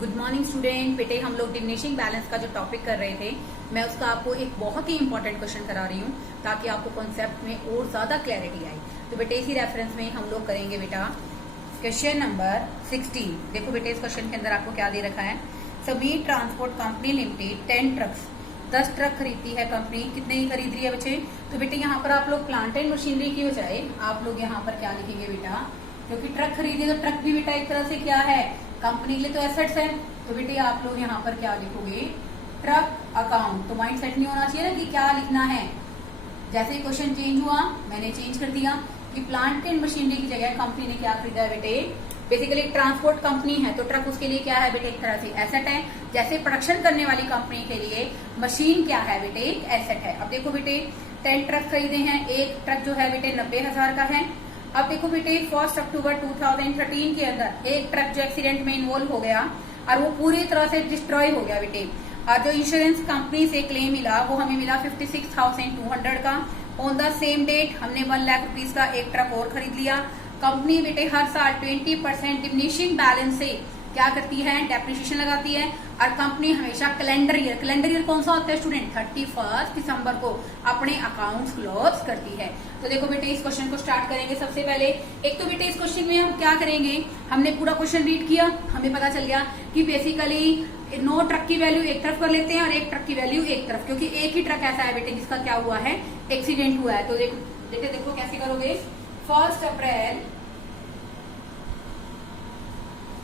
Good morning student. बेटे हम लोग डिमिनिशिंग बैलेंस का जो टॉपिक कर रहे थे, मैं उसका आपको एक बहुत ही इंपॉर्टेंट क्वेश्चन करा रही हूँ ताकि आपको कॉन्सेप्ट में और ज्यादा क्लैरिटी आए। तो बेटे इसी रेफरेंस में हम लोग करेंगे बेटा क्वेश्चन नंबर 16। देखो बेटे इस क्वेश्चन के अंदर आपको क्या दे रखा है। Sameer transport company limited 10 trucks 10 truck खरीदती है कंपनी। कितने की खरीद रही है बच्चे? तो बेटे यहाँ पर आप लोग प्लांट एंड मशीनरी की बजाय आप लोग यहाँ पर क्या लिखेंगे बेटा, क्योंकि ट्रक खरीदे तो ट्रक भी बेटा एक तरह से क्या है, कंपनी के लिए तो एसेट्स है। तो बेटे आप लोग यहाँ पर क्या लिखोगे, ट्रक अकाउंट। तो माइंड सेट नहीं होना चाहिए ना कि क्या लिखना है। जैसे ही क्वेश्चन चेंज हुआ मैंने चेंज कर दिया कि प्लांट एंड मशीनरी की जगह कंपनी ने क्या खरीदा है बेटे, बेसिकली ट्रांसपोर्ट कंपनी है तो ट्रक उसके लिए क्या है बेटे, एक तरह से एसेट है। जैसे प्रोडक्शन करने वाली कंपनी के लिए मशीन क्या है बेटे, एक एसेट है। अब देखो बेटे 10 ट्रक खरीदे हैं, एक ट्रक जो है बेटे 90,000 का है। अब देखो बेटे 1 अक्टूबर 2013 के अंदर एक ट्रक जो एक्सीडेंट में इन्वॉल्व हो गया और वो पूरी तरह से डिस्ट्रॉय हो गया बेटे। और जो इंश्योरेंस कंपनी से क्लेम मिला वो हमें मिला 56,200 का। ऑन द सेम डेट हमने 1 लाख रुपीज का एक ट्रक और खरीद लिया। कंपनी बेटे हर साल 20% डिमिनिशिंग बैलेंस से क्या करती है, डेप्रिसिएशन लगाती है। और कंपनी हमेशा कैलेंडर ईयर कौन सा होता है स्टूडेंट, 31 दिसंबर को अपने अकाउंट्स क्लोज करती है। तो देखो बेटे इस क्वेश्चन को स्टार्ट करेंगे। सबसे पहले एक तो बेटे इस क्वेश्चन में हम क्या करेंगे, हमने पूरा क्वेश्चन रीड किया, हमें पता चल गया कि बेसिकली 9 ट्रक की वैल्यू एक तरफ कर लेते हैं और एक ट्रक की वैल्यू एक तरफ, क्योंकि एक ही ट्रक ऐसा है बेटे जिसका क्या हुआ है, एक्सीडेंट हुआ है। तो देखो कैसे करोगे। 1 अप्रैल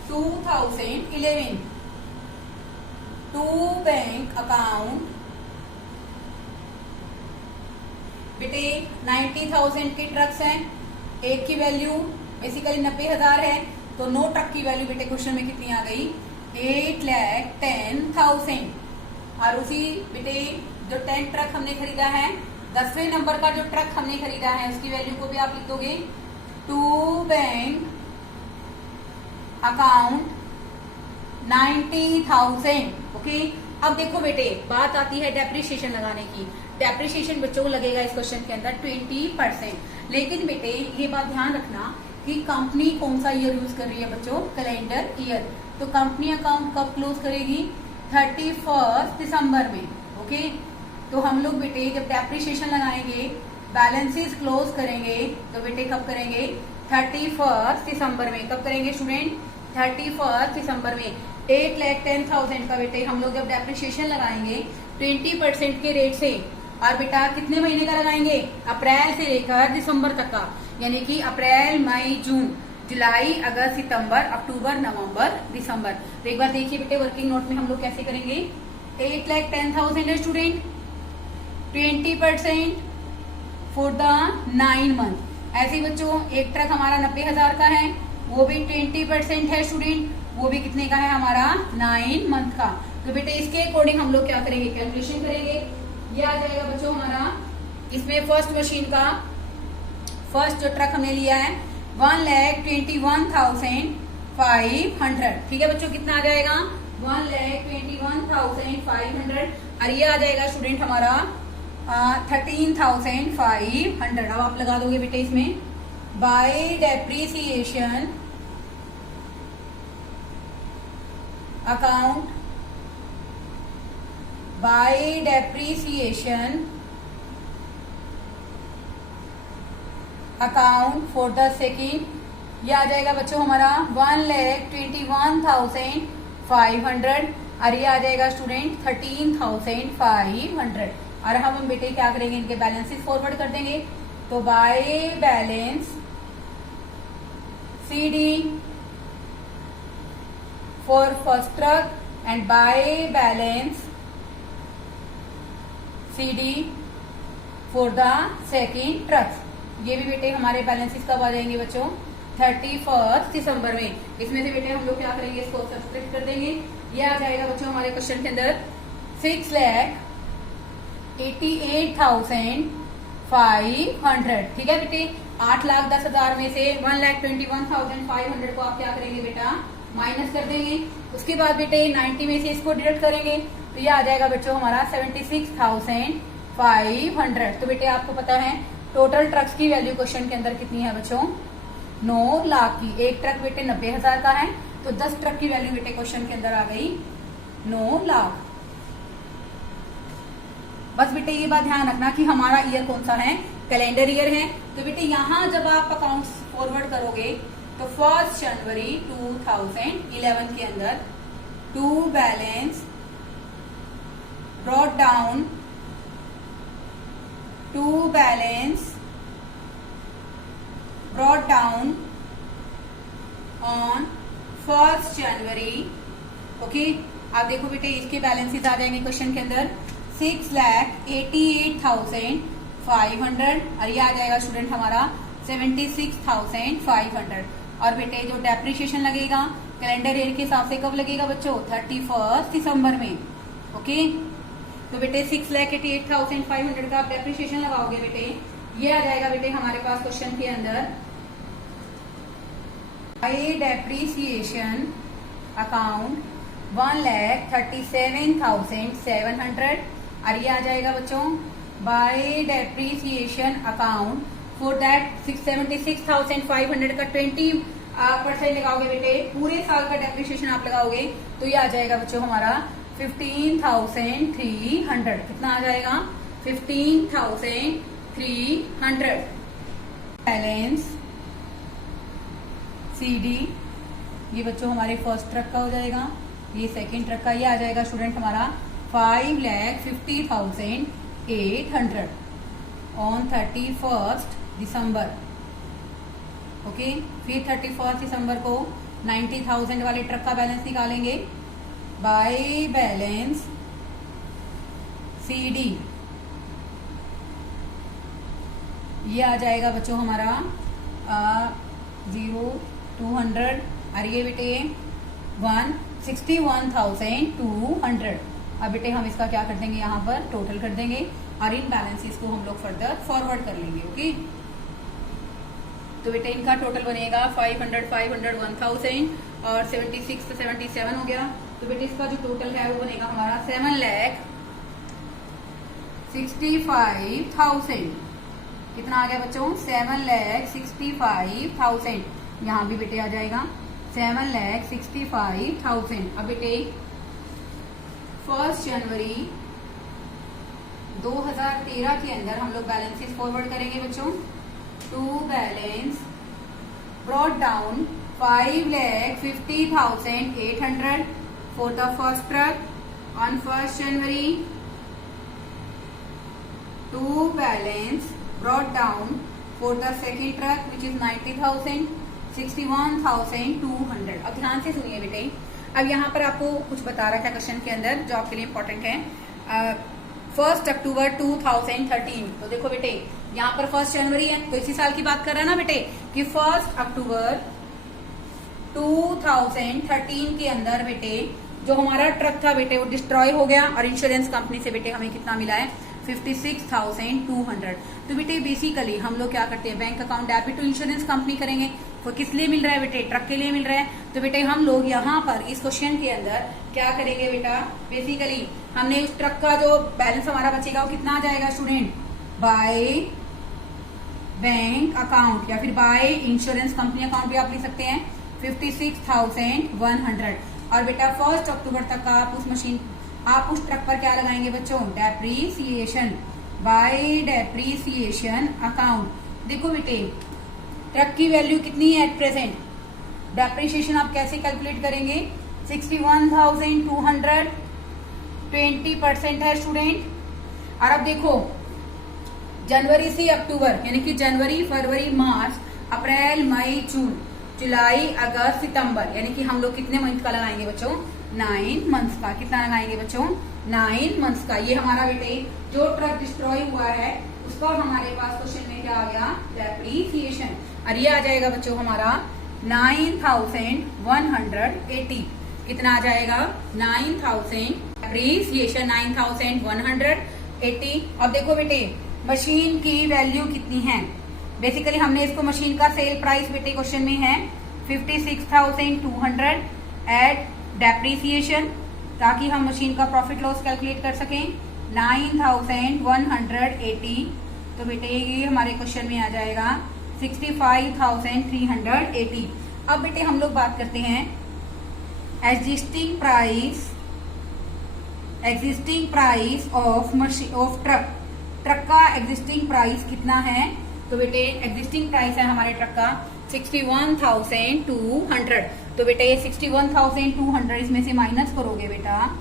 2011 टू बैंक अकाउंट बेटे 90,000 के ट्रक्स हैं, एक की वैल्यू बेसिकली 90,000 है। तो 9 ट्रक की वैल्यू बेटे क्वेश्चन में कितनी आ गई, 8,10,000। और उसी बेटे जो 10 ट्रक हमने खरीदा है, 10वें नंबर का जो ट्रक हमने खरीदा है उसकी वैल्यू को भी आप लिख दोगे, टू बैंक अकाउंट 90,000। ओके। अब देखो बेटे बात आती है डेप्रिसिएशन लगाने की। डेप्रिसिएशन बच्चों को लगेगा इस क्वेश्चन के अंदर 20%। लेकिन बेटे ये बात ध्यान रखना कि कंपनी कौन सा ईयर यूज कर रही है बच्चों, कैलेंडर ईयर। तो कंपनी अकाउंट कब क्लोज करेगी, 31 दिसंबर में। ओके। तो हम लोग बेटे जब डेप्रिसिएशन लगाएंगे, बैलेंसेस क्लोज करेंगे, तो बेटे कब करेंगे, 31 दिसंबर में। कब करेंगे स्टूडेंट, 31 दिसंबर में। 8,10,000 का बेटे हम लोग जब डेप्रिसिएशन लगाएंगे 20% के रेट से, और बेटा कितने महीने का लगाएंगे, अप्रैल से लेकर दिसंबर तक का, यानी कि अप्रैल मई जून जुलाई अगस्त सितंबर अक्टूबर नवंबर दिसंबर। तो एक बार देखिए बेटे वर्किंग नोट में हम लोग कैसे करेंगे। 8,10,000 है स्टूडेंट, 20% फॉर द 9 मंथ। ऐसे ही बच्चों एक ट्रक हमारा 90,000 का है, वो भी 20% है स्टूडेंट, वो भी कितने का है हमारा, 9 मंथ का। तो बेटे इसके अकॉर्डिंग हम लोग क्या करेंगे, कैलकुलेशन करेंगे। ये आ जाएगा बच्चों हमारा, इसमें फर्स्ट मशीन का फर्स्ट जो ट्रक हमने लिया है 1,21,500। ठीक है बच्चों, कितना आ जाएगा, 1,21,500। और ये आ जाएगा स्टूडेंट हमारा 13,500। अब आप लगा दोगे बेटे इसमें bye depreciation account, bye depreciation account for the second. ये आ जाएगा बच्चों हमारा 1,21,500। और ये आ जाएगा स्टूडेंट 13,500। और हम बेटे क्या करेंगे, इनके बैलेंसेस फॉरवर्ड कर देंगे। तो bye balance CD for first truck and bye balance CD for the second truck. ये भी बेटे हमारे बैलेंसेस कब आ जाएंगे बच्चों, 31 दिसंबर में। इसमें से बेटे हम लोग क्या करेंगे, इसको सब्सट्रैक्ट कर देंगे। ये आ जाएगा बच्चों हमारे क्वेश्चन के अंदर 6,88,500। ठीक है बेटे, 8,10,000 में से 1,21,500 को आप क्या करेंगे बेटा, माइनस कर देंगे। उसके बाद बेटे 90 में से इसको डिडक्ट करेंगे तो ये आ जाएगा बच्चों हमारा 76,500। तो बेटे आपको पता है टोटल ट्रक्स की वैल्यू क्वेश्चन के अंदर कितनी है बच्चों, 9 लाख की। एक ट्रक बेटे 90,000 का है तो 10 ट्रक की वैल्यू बेटे क्वेश्चन के अंदर आ गई 9 लाख। बस बेटे ये बात ध्यान रखना कि हमारा ईयर कौन सा है, कैलेंडर ईयर है। तो बेटे यहां जब आप अकाउंट्स फॉरवर्ड करोगे तो 1 जनवरी 2011 के अंदर to balance brought down on 1 January. Okay, आप देखो बेटे इसके बैलेंसेस आ जाएंगे क्वेश्चन के अंदर 6,88,500 और ये आ जाएगा स्टूडेंट हमारा 76,500। और बेटे जो डेप्रिसिएशन लगेगा कैलेंडर ईयर के हिसाब से कब लगेगा बच्चों, 31 दिसंबर में। ओके, तो बेटे 6,88,500 का आप डेप्रिसिएशन लगाओगे बेटे, ये आ जाएगा बेटे हमारे पास क्वेश्चन के अंदर बाय डेप्रिसिएशन अकाउंट 1,37,700 और ये आ जाएगा बच्चों bye depreciation account for that 76,500 का 20% लगाओगे बेटे, पूरे साल का डेप्रिसिएशन आप लगाओगे तो ये आ जाएगा बच्चों हमारा 15,300। कितना आ जाएगा, 15,300। बैलेंस CD ये बच्चों हमारे फर्स्ट ट्रक का हो जाएगा, ये सेकेंड ट्रक का, ये आ जाएगा स्टूडेंट हमारा 5,50,800 ऑन 31 दिसंबर। ओके, फिर 31 दिसंबर को 90,000 वाले ट्रक का बैलेंस निकालेंगे बाय बैलेंस CD, ये आ जाएगा बच्चों हमारा 0,200 और ये बेटे 161,200। अब बेटे हम इसका क्या कर देंगे, यहाँ पर टोटल कर देंगे और इन बैलेंसेस को हम लोग फर्दर फॉरवर्ड कर लेंगे। ओके, तो बेटे इनका टोटल बनेगा 500, 500, 1000 और 76 से 77 हो गया। तो बेटे इसका जो टोटल है वो बनेगा हमारा 7,65,000। कितना आ गया बच्चों, 7,65,000। यहाँ भी बेटे आ जाएगा 7,65,000। अब बेटे 1 जनवरी 2013 के अंदर हम लोग बैलेंसेस फॉरवर्ड करेंगे बच्चों। To balance brought down 5,50,800 for the first truck on 1 January. To balance brought down for the second truck which is 90,000, 61,200। अब ध्यान से सुनिए बेटे, अब यहाँ पर आपको कुछ बता रखा है क्वेश्चन के अंदर जो आपके लिए इंपॉर्टेंट है। 1 अक्टूबर 2013, तो देखो बेटे यहाँ पर 1 जनवरी है तो इसी साल की बात कर रहा है ना बेटे कि 1 अक्टूबर 2013 के अंदर बेटे जो हमारा ट्रक था बेटे वो डिस्ट्रॉय हो गया और इंश्योरेंस कंपनी से बेटे हमें कितना मिला है, 56,200। तो बेटे बेसिकली हम लोग क्या करते हैं, bank account debit to insurance company करेंगे। वो किस लिए मिल रहा है बेटे, ट्रक के लिए मिल रहा है। तो बेटे हम लोग यहाँ पर इस क्वेश्चन के अंदर क्या करेंगे बेटा, बेसिकली हमने उस ट्रक का जो बैलेंस हमारा बचेगा वो कितना आ जाएगा स्टूडेंट, बाय बैंक अकाउंट या फिर बाय इंश्योरेंस कंपनी अकाउंट भी आप लिख सकते हैं, 56,100। और बेटा 1 अक्टूबर तक का आप उस ट्रक पर क्या लगाएंगे बच्चों, डेप्रीसिएशन बाय डेप्रीसिएशन अकाउंट। देखो बेटे ट्रक की वैल्यू कितनी है एट प्रेजेंट, डेप्रीसिएशन आप कैसे कैलकुलेट करेंगे, 61,200, 20% है स्टूडेंट। और अब देखो जनवरी से अक्टूबर यानी कि जनवरी, फरवरी, मार्च, अप्रैल, मई, जून, जुलाई, अगस्त, सितंबर यानी कि हम लोग कितने मंथ का लगाएंगे बच्चों, 9 मंथ्स का। कितना लगाएंगे बच्चों, 9 मंथ्स का। ये हमारा बेटे जो ट्रक डिस्ट्रॉय हुआ है उसका हमारे पास क्वेश्चन में क्या आ गया, डेप्रीसिएशन। और ये आ जाएगा बच्चों हमारा 9,180। कितना आ जाएगा, 9,000 डेप्रीसिएशन 9,180। अब देखो बेटे मशीन की वैल्यू कितनी है, बेसिकली हमने इसको मशीन का सेल प्राइस बेटे क्वेश्चन में है 56,200 एट डेप्रीसिएशन, ताकि हम मशीन का प्रॉफिट लॉस कैलकुलेट कर सकें 9,180। तो बेटे ये हमारे क्वेश्चन में आ जाएगा 65,380। अब बेटे हम लोग बात करते हैं एग्जिस्टिंग प्राइस ऑफ ट्रक का एग्जिस्टिंग प्राइस कितना है? तो बेटे एग्जिस्टिंग प्राइस है हमारे ट्रक का 61,200। तो बेटे ये 61,200 इसमें से माइनस करोगे बेटा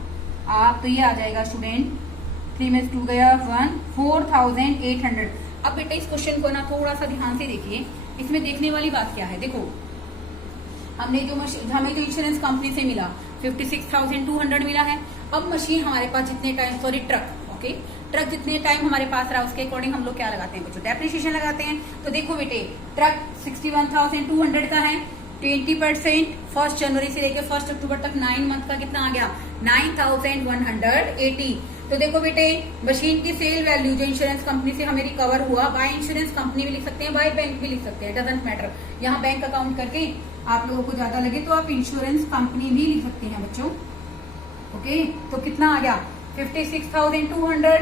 आप, तो ये आ जाएगा स्टूडेंट 3 में 2 गया 1, 4,800। अब बेटे इस क्वेश्चन को ना थोड़ा सा ध्यान से देखिए, इसमें देखने वाली बात क्या है। देखो हमें जो इंश्योरेंस कंपनी से मिला 56,200 मिला है। अब मशीन हमारे पास जितने टाइम, सॉरी ट्रक जितने टाइम हमारे पास रहा उसके अकॉर्डिंग हम लोग क्या लगाते हैं बच्चों? डेप्रिसिएशन लगाते हैं। तो देखो बेटे ट्रक 61,200 का है, 20% 1 जनवरी से लेकर 1 अक्टूबर तक 9 मंथ का कितना आ गया? 9,180। तो देखो बेटे मशीन की सेल वैल्यू जो इंश्योरेंस कंपनी से हमें रिकवर हुआ, बाय इंश्योरेंस कंपनी भी लिख सकते हैं, बाय बैंक भी लिख सकते हैं, डजंट मैटर। यहाँ बैंक अकाउंट करके आप लोगों को ज्यादा लगे तो आप इंश्योरेंस कंपनी भी लिख सकते हैं बच्चों। ओके, तो कितना आ गया? 56,200।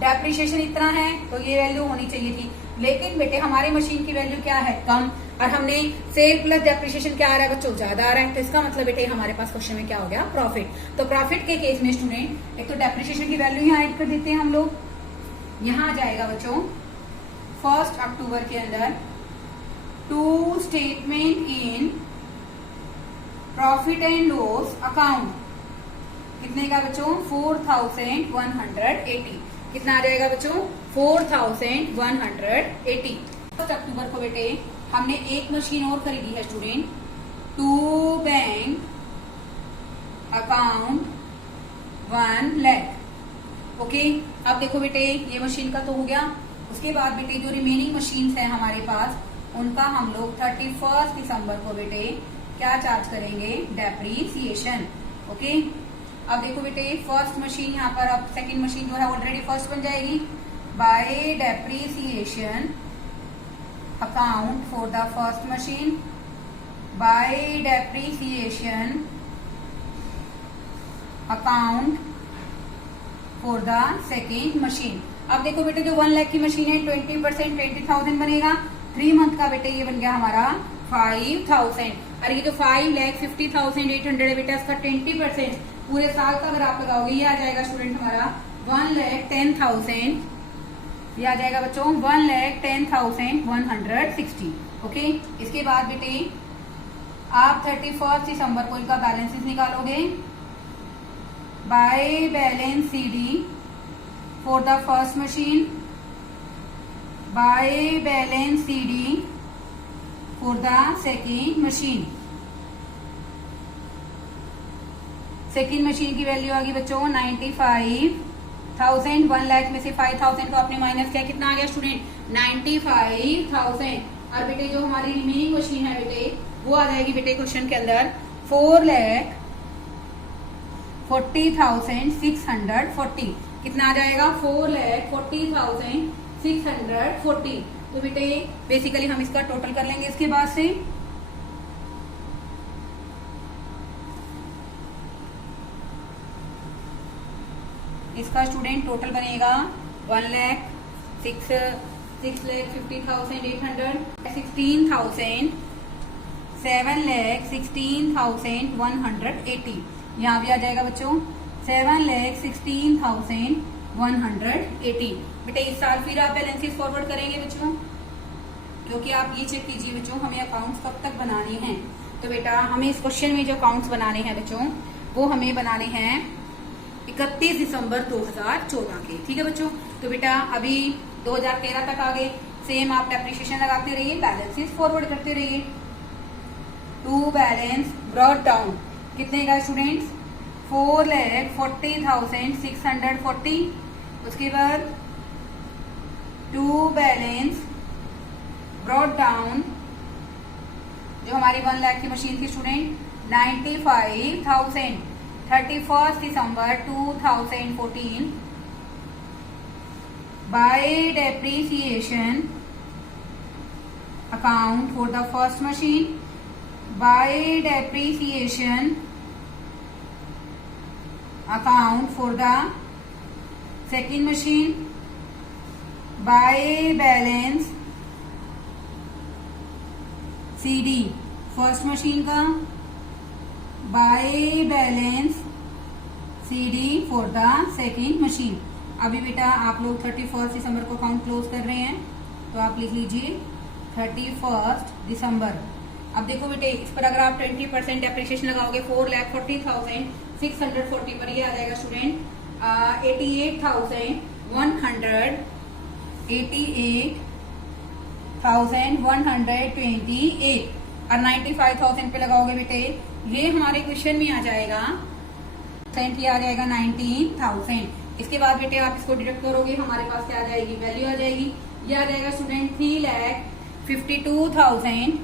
डेप्रिसिएशन इतना है तो ये वैल्यू होनी चाहिए थी, लेकिन बेटे हमारी मशीन की वैल्यू क्या है? कम, और हमने सेल प्लस डेप्रिसिएशन क्या आ रहा है बच्चों? ज्यादा आ रहा है। तो इसका मतलब बेटे हमारे पास क्वेश्चन में क्या हो गया? प्रॉफिट। तो प्रॉफिट के केस में स्टूडेंट एक तो डेप्रिसिएशन की वैल्यू यहाँ ऐड कर देते हैं हम लोग। यहाँ आ जाएगा बच्चों 1 अक्टूबर के अंदर to statement in profit and loss account कितने का बच्चों? 4,180। कितना आ जाएगा बच्चों? 4,180। 1 अक्टूबर को बेटे हमने एक मशीन और खरीदी है student, to bank account 1 lakh. Okay, अब देखो बेटे ये मशीन का तो हो गया। उसके बाद बेटे जो रिमेनिंग मशीन है हमारे पास उनका हम लोग 31 दिसंबर को बेटे क्या चार्ज करेंगे? डेप्रीसिएशन। ओके, अब देखो बेटे फर्स्ट मशीन यहाँ पर, अब सेकंड मशीन जो है ऑलरेडी फर्स्ट बन जाएगी। By depreciation account for the first machine, by depreciation account for the second machine. अब देखो बेटे जो 1 लाख की मशीन है 20% 20,000 बनेगा। 3 मंथ का बेटे ये बन गया हमारा 5,000। और ये जो 5,50,800 है बेटा इसका 20% पूरे साल का अगर आप लगाओगे ये आ जाएगा स्टूडेंट हमारा 1,10,000। ये आ जाएगा बच्चों 1,10,160। ओके, इसके बाद बेटे आप 31 दिसंबर को इनका बैलेंसेस निकालोगे। Bye balance CD for the first machine, by balance CD for the second machine. Second machine की वैल्यू आ गई बच्चों 95,000। 1 लाख में से 5,000 को आपने माइनस किया, कितना आ गया स्टूडेंट? 95,000। और बेटे जो हमारी रिमेनिंग मशीन है बेटे वो आ जाएगी बेटे क्वेश्चन के अंदर 4,40,640। कितना आ जाएगा? 4,40,640। तो बेटे बेसिकली हम इसका टोटल कर लेंगे इसके बाद से। इसका स्टूडेंट टोटल बनेगा 1,06,50,800, 16,000, 7,16,180। यहाँ भी आ जाएगा बच्चों 7,16,180। बेटा इस साल फिर आप बैलेंसेस फॉरवर्ड करेंगे बच्चों, क्योंकि आप ये चेक कीजिए बच्चों हमें अकाउंट्स कब तक बनाने हैं। तो बेटा हमें इस क्वेश्चन में जो अकाउंट्स बनाने हैं बच्चों वो हमें बनाने हैं 31 दिसंबर 2014 के। ठीक है बच्चों, तो बेटा अभी 2013 तक आ गए। सेम आप डेप्रिसिएशन लगाते रहिए, बैलेंसेस फॉरवर्ड करते रहिए। टू बैलेंस ब्रॉट डाउन कितने का स्टूडेंट्स? 4,40,640। उसके बाद टू बैलेंस ब्रॉट डाउन जो हमारी 1 लाख की मशीन थी स्टूडेंट 95,000। 31 दिसंबर 2014 by depreciation account for the first machine, by depreciation account for the second machine, by balance CD first machine का, by balance CD for the second machine. अभी बेटा आप लोग 31 दिसंबर को अकाउंट क्लोज कर रहे हैं, तो आप लिख लीजिए 31 दिसंबर। अब देखो बेटे, इस पर अगर आप 20% डेप्रिसिएशन लगाओगे 4,40,640 पर, ये आ जाएगा स्टूडेंट 88,128 और 95,000 पे लगाओगे बेटे, ये हमारे क्वेश्चन में आ जाएगा, ये आ जाएगा 19,000। इसके बाद बेटे आप इसको डिडक्ट करोगे, हमारे पास क्या आ जाएगी, वैल्यू आ जाएगी, ये आ जाएगा स्टूडेंट 3,52,000,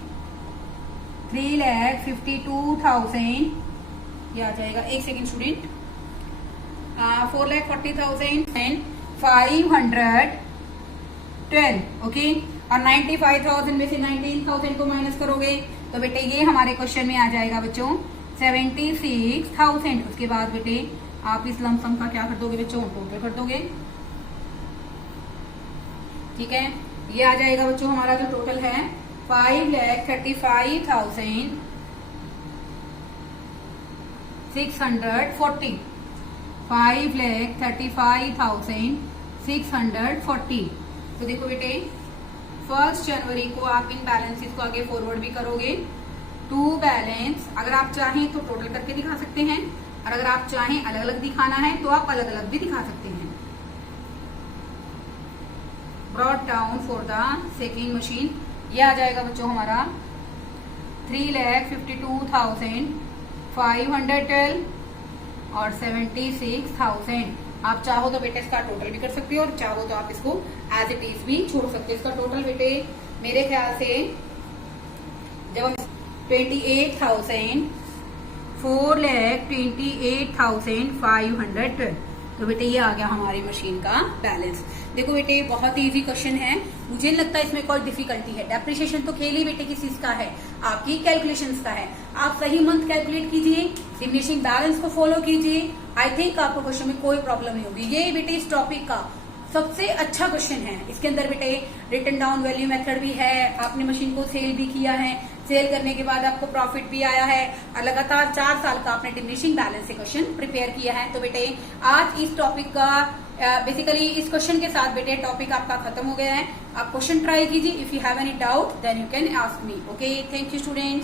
3,52,000, ये आ जाएगा, एक सेकेंड स्टूडेंट, 4,40,512, ओके। और 95,000 में से 19,000 को माइनस करोगे तो बेटे ये हमारे क्वेश्चन में आ जाएगा बच्चों 76,000। उसके बाद बेटे आप इस लमसम का क्या कर दोगे बच्चों, टोटल कर दोगे, ठीक है। ये आ जाएगा बच्चों हमारा जो टोटल है 5,35,640, 5,35,640। तो देखो बेटे 1 जनवरी को आप इन बैलेंसेस को आगे फॉरवर्ड भी करोगे टू बैलेंस। अगर आप चाहें तो टोटल करके दिखा सकते हैं, और अगर आप चाहें अलग अलग दिखाना है तो आप अलग अलग भी दिखा सकते हैं। Brought down for the second machine, ये आ जाएगा बच्चों हमारा 3,52,512 और 76,000। आप चाहो तो बेटे इसका टोटल भी कर सकते हो, और चाहो तो आप इसको एज इट इज भी छोड़ सकते हो। इसका टोटल बेटे मेरे ख्याल से जब हम 28,000, 4,28,512, तो बेटे ये आ गया हमारी मशीन का बैलेंस। देखो बेटे बहुत ही इजी क्वेश्चन है, मुझे नहीं लगता इसमें कोई डिफिकल्टी है। डेप्रिसिएशन तो खेल ही बेटे किस चीज का है, आपकी कैलकुलेशंस का है। आप सही मंथ कैलकुलेट कीजिए, डिमिनिशिंग बैलेंस को फॉलो कीजिए, आई थिंक आपको क्वेश्चन में कोई प्रॉब्लम नहीं होगी। ये बेटे इस टॉपिक का सबसे अच्छा क्वेश्चन है। इसके अंदर बेटे रिटन डाउन वैल्यू मेथड भी है, आपने मशीन को सेल भी किया है, सेल करने के बाद आपको प्रॉफिट भी आया है, और लगातार 4 साल का आपने डिमिनिशिंग बैलेंस से क्वेश्चन प्रिपेयर किया है। तो बेटे आज इस टॉपिक का बेसिकली इस क्वेश्चन के साथ बेटे टॉपिक आपका खत्म हो गया है। आप क्वेश्चन ट्राई कीजिए, if you have any doubt then you can ask me, okay. Thank you students.